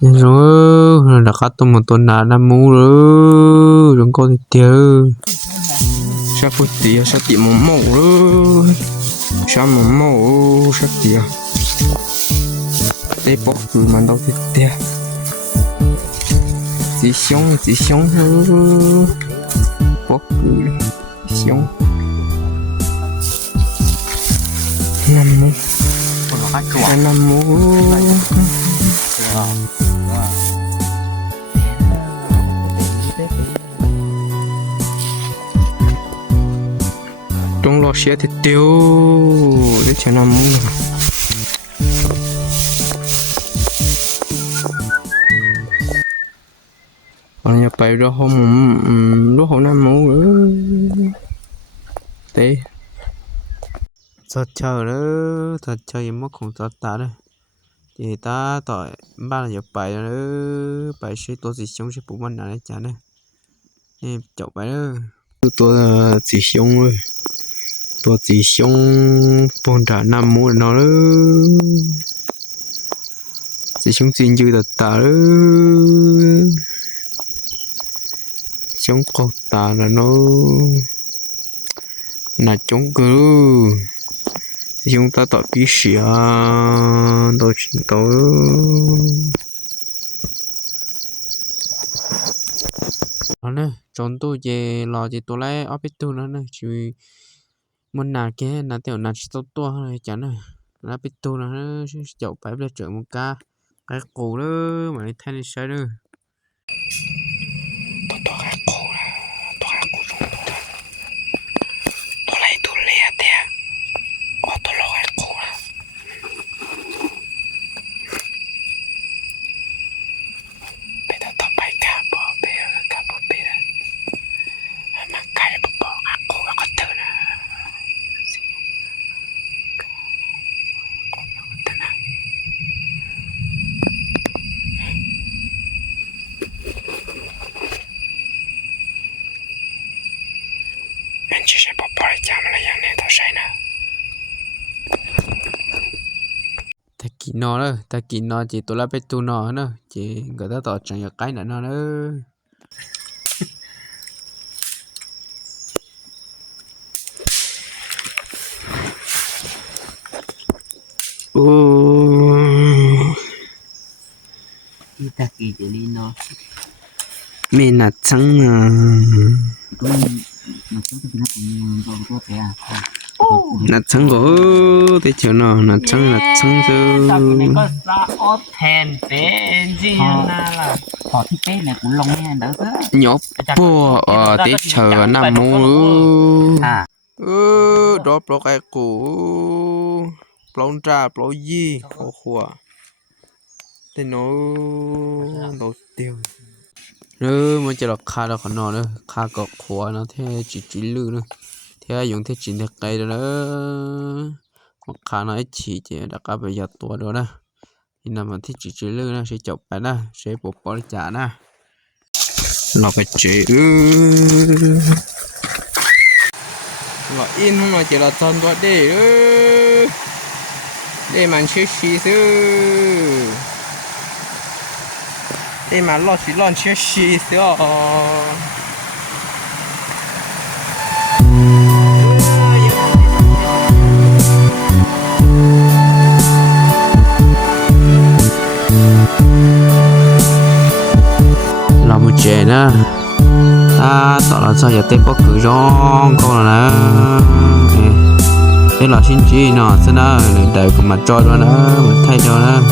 Rồi, đã cắt tôi một tuần đã năm mũ rồi, đừng có thì tiêu. Sao phụ tía, sao tía một mẫu rồi. Sao một mẫu, sao tía. Đây bỏ cử mà đâu thì tiêu. Chỉ sống thôi. Bỏ cử, sống. Năm mũ. Hai năm mũ. Trong lò xé thì tiêu để cho nó mũ rồi. Còn nhà bày đó không lúc hôm nay mũ nữa. Thế. Thật chờ đó, thật chờ em mất không thật ta đó. Thì ta tỏi ba là nhập bài đó, bài sẽ tôi chỉ sống sẽ phụ vấn này chả này. Em chậu bài đó. Tôi chỉ sống rồi. Tôi chỉ sống bốn trả năm mũ nó đó. Chỉ sống xin dư thật ta đó. Sống cột ta là nó là chống cơ. Chúng ta tạo bí xỉa tôi chính tố đó nè trốn tôi về lò thì tôi lấy ốp tu nó nè chỉ muốn nào kia là tiểu nào chỉ tôi này chán này là biết tu nó chậu phải là trợ một ca cái cổ đó mà thay đi sai đó tôi cái cổ là tôi cái cổ trong tôi lấy tôi lẹ thế tôi lo cái cổ là bây giờ tôi phải cả bỏ bây giờ cả bỏ bây giờ mà cái bỏ cái cổ là có thứ nè anh chỉ sẽ bỏ lại chạm là dạng này thôi sai nè ta kỹ nó chỉ tôi là biết tu nó nữa chỉ người ta tỏ chẳng cái nữa nó nữa ta kỹ để đi nó mình là trắng mà chúng ta cũng rồi có thể là trắng gỗ thì chiều nó là trắng chứ này có ra ớt thèn bé gì là họ thích bé này cũng lông nha đỡ thế nhóc bùa tí chờ năm mũ đó pro cái cũ plong trà pro gì khổ khổ thì nó đầu tiêu nữa mới cho được khai được con nó nữa khai cọc khổ nó thế chỉ lư nữa thế dùng thế chỉ được cây đó nữa mà khai nó chỉ đã cả bây giờ tuổi đó nè thì nằm ở thế chỉ lư nó sẽ chụp bài nè sẽ bộ bỏ trả nè nó cái chỉ mà in không mà chỉ là thânตัวđểมันชี้ซื้อđể mà lo chỉ lo chia xí xíu làm một chè nè ta tỏ là sao giờ tết bóc cử rong con là nè thế là xin chi nó sẽ nó để của mặt cho nó mà thay cho nó